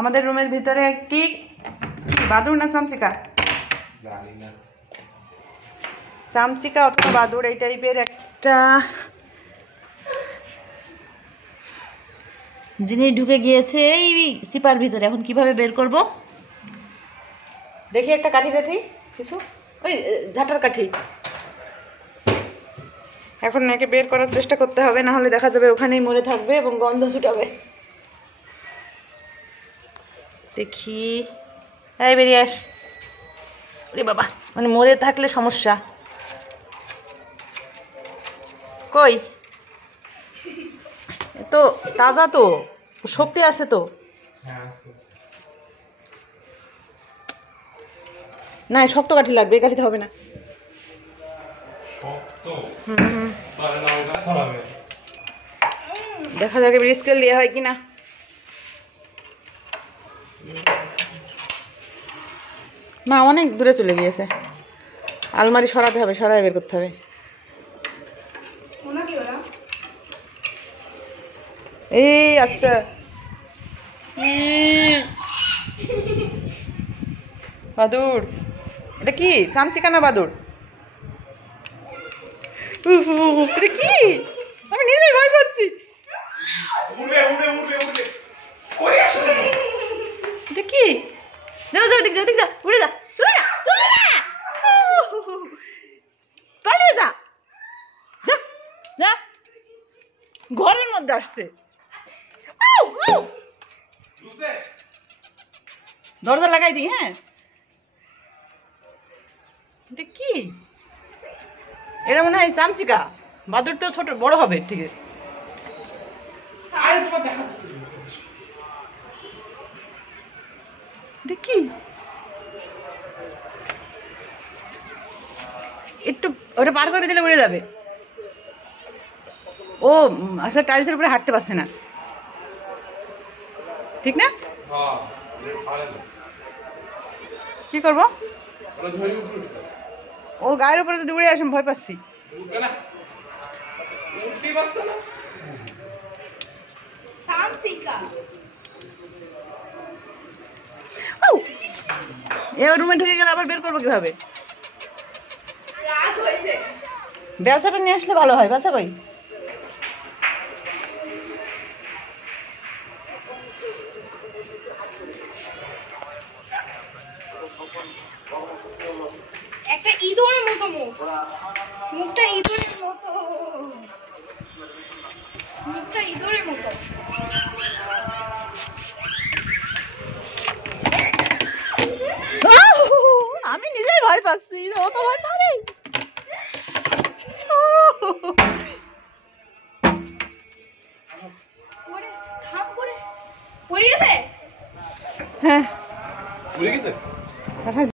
আমাদের রুমের ভিতরে একটি বাদুড় না চামচিকা, চামচিকা অথবা বাদুড় এই টাইপের একটা জিনিস ঢুকে গিয়েছে এই সিপার ভিতরে। এখন কিভাবে বের করব দেখি। একটা কাঠি কাঠি কিছু, ওই ঝাঁটার কাঠি। এখন একে বের করার চেষ্টা করতে হবে, না হলে দেখা যাবে ওখানেই মরে থাকবে এবং গন্ধ ছুটাবে। দেখি, এই বেরিয়ে আস। রে বাবা, মানে মরে থাকলে সমস্যা। কই, তো তাজা তো, শক্তি আছে তো। না, শক্ত কাঠি লাগবে, এই কাঠিতে হবে না। দেখা যাক এবার স্কেল দিয়ে হয় কিনা। মা অনেক দূরে চলে গিয়েছে, আলমারি সরাতে হবে, সরাই বের করতে হবে। এই আচ্ছা, বাদুড় এটা কি? চামচিকা না বাদুড়? এটা কি? আমি নিজেই ভয় পাচ্ছি। এটা কি? যাও যাও, দিক যা, দিক যা, উড়ে যা, চলে যা, চলে যা, পালিয়ে যা, যা যা। ঘরের মধ্যে আসছে। দরজা লাগাই দিই। হ্যাঁ, এটা কি? এটা মনে হয় চামচিকা। বাদুড় তো ছোট বড় হবে ঠিক আছে। এটা কি? একটু ওটা পার করে দিলে উড়ে যাবে। ও আসলে টাইলসের উপরে হাঁটতে পারছে না, ঠিক না? কি করব? ও গায়ের উপরে যদি উড়ে আসে ভয় পাচ্ছি। এবার রুমে ঢুকে গেলে আবার বের করবো কিভাবে? বেলচাটা নিয়ে আসলে ভালো হয়। বেলচা কই? একটা ইঁদুরের মতো মুখ, মুখটা ইঁদুরের মতো, মুখটা ইঁদুরের মতো। আমি নিজেই ভয় পাচ্ছি, ও তো ভয় পাবে। পড়ে গেছে। হ্যাঁ, পড়ে গেছে।